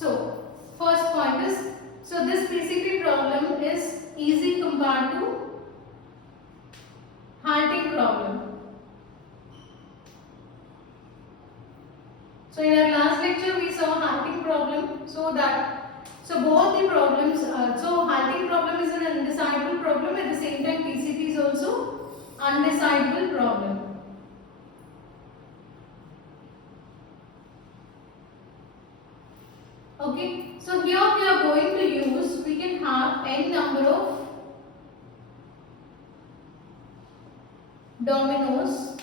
So first point is, so this PCP problem is easy compared to Harting problem. So in our last lecture we saw Harting problem. So both the problems. So Harting problem is an undecidable problem. At the same time, PCP is also undecidable problem. Okay. So here we are going to use. We can have n number of dominoes.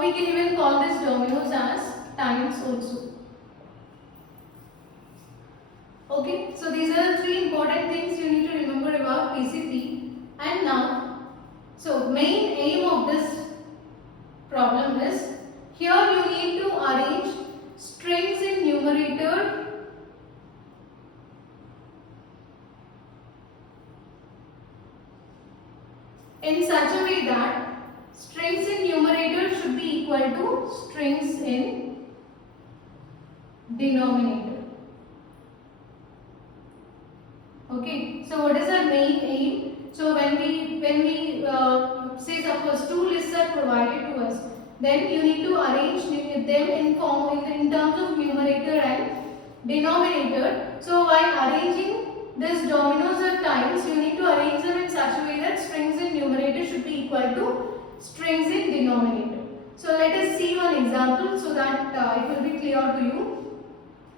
We can even call this dominoes as times also. Okay, so these are the three important things you need to remember about PCP. And now, so main aim of this problem is, here you need to arrange strings in numerator in such a way that strings in numerator should be equal to strings in denominator. Okay, so what is our main aim? So when we say suppose two lists are provided to us, then you need to arrange them in terms of numerator and denominator. So while arranging this dominoes or tiles, you need to arrange them in such a way that strings in numerator should be equal to strings in denominator. So let us see one example so that it will be clear to you.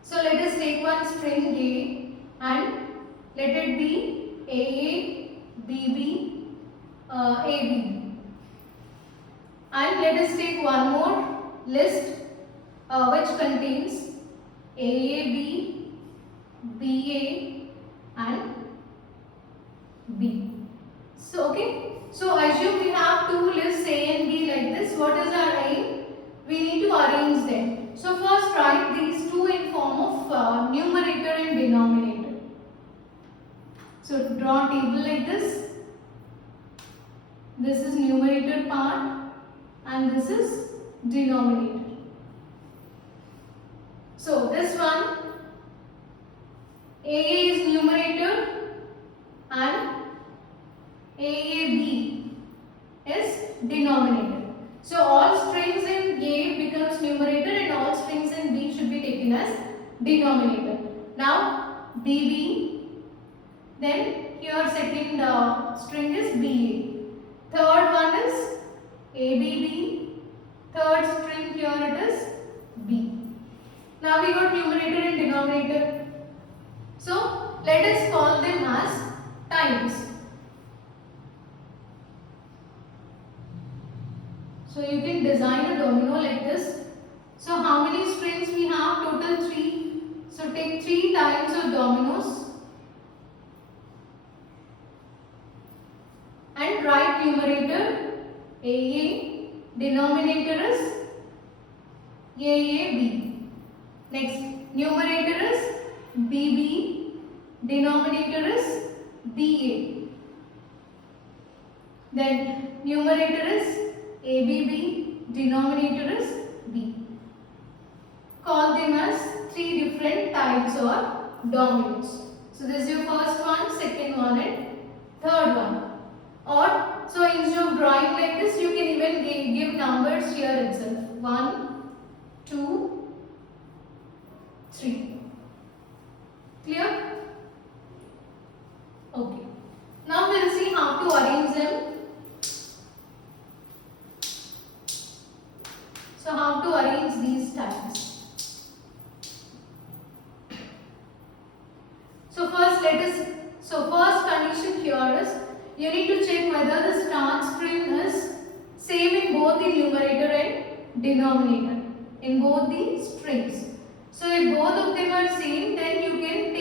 So let us take one string A and let it be AA, BB, AB. And let us take one more list which contains AAB, BA and B. So okay, so assume we have two lists A and B like this. What is our aim? We need to arrange them. So first write these two in form of numerator and denominator. So draw a table like this. This is numerator part and this is denominator. So this one, AA is numerator and AAB is denominator. So all strings in A becomes numerator and all strings in B should be taken as denominator. Now BB, then here second string is BA. Third one is ABB. Third string here it is B. Now we got numerator and denominator. So let us call them as times. So you can design a domino like this. So how many strings we have? Total 3. So take 3 times of dominoes and write numerator AA, denominator is AAB. Next, numerator is BB, denominator is BA. Then numerator is ABB, denominator is B. Call them as 3 different types or dominoes. So this is your first one, second one and third one. Or so instead of drawing like this, you can even give numbers here itself. 1, 2, 3. Clear? Okay. Now we will see how to arrange them. So how to arrange these tiles. So first condition here is, you need to check whether the start string is same in both the numerator and denominator, in both the strings. So if both of them are same, then you can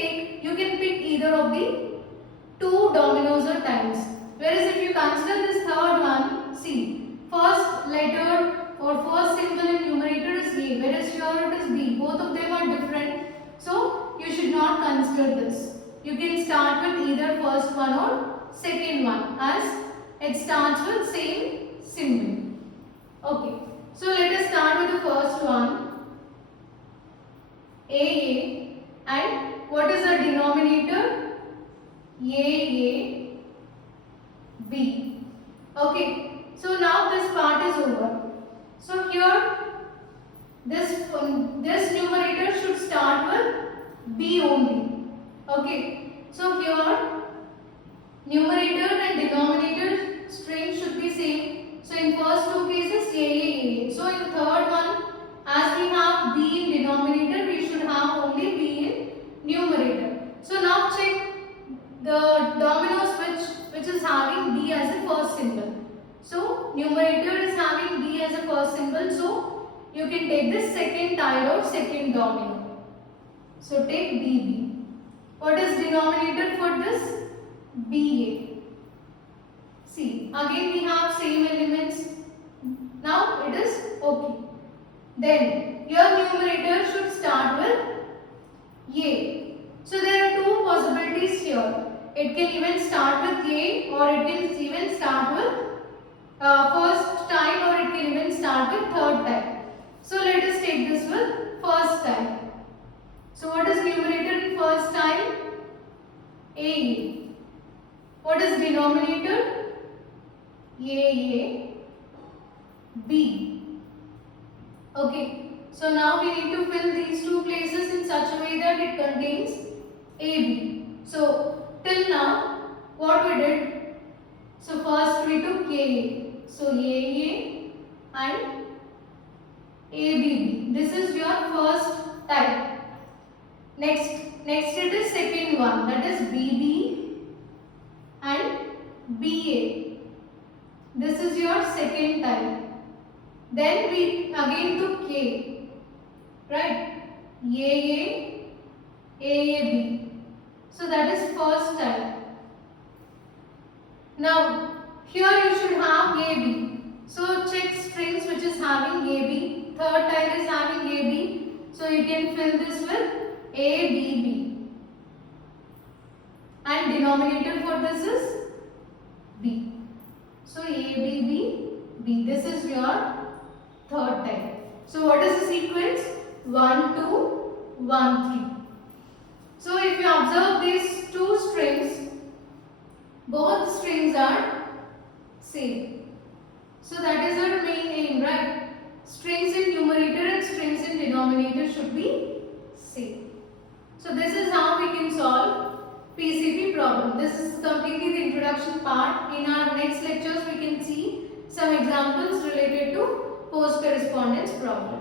pick either of the two dominoes or tiles. Whereas if you consider this third one, see, first letter or first symbol in numerator is A, whereas here it is B. Both of them are different, so you should not consider this. You can start with either first one or second one, as it starts with same symbol. Okay, so let us start with the first one. A, and what is the denominator? A, B. Okay, so now this part is over. So here this numerator should start with B only. Okay, so here numerator and denominator string should be same. So in first two cases A. So in third one, as we have B in denominator, we should have only B in numerator. So now check the dominoes which is having B as a first symbol. So numerator is having B as a first symbol. So you can take this second tile or second domino. So take BB. What is denominator for this? BA. See, again we have same elements. Now it is okay. Then your numerator should start with A. So there are two possibilities here. It can even start with A, or it can even start with first time, or it can even start with third time. So let us take this with first time. So what is numerator in first time? A. What is denominator? A, B. Okay. So now we need to fill these two places in such a way that it contains AB. So till now what we did? So first we took A. So A and ABB. This is your first type. Next it is second one, that is BB and BA. This is your second type. Then we again took K, right? AA, AAB. So that is first type. Now here you should have AB. So check strings which is having AB. Third type is having AB. So you can fill this with ABB. And denominator for this is B. So ABB, B. This is your third type. So what is the sequence? 1, 2, 1, 3. So if you observe these two strings, both strings are same. So that is our main aim, right? Strings in numerator and strings in denominator should be same. So this is how we can solve PCP problem. This is completely the introduction part. In our next lectures we can see some examples related to post correspondence problem.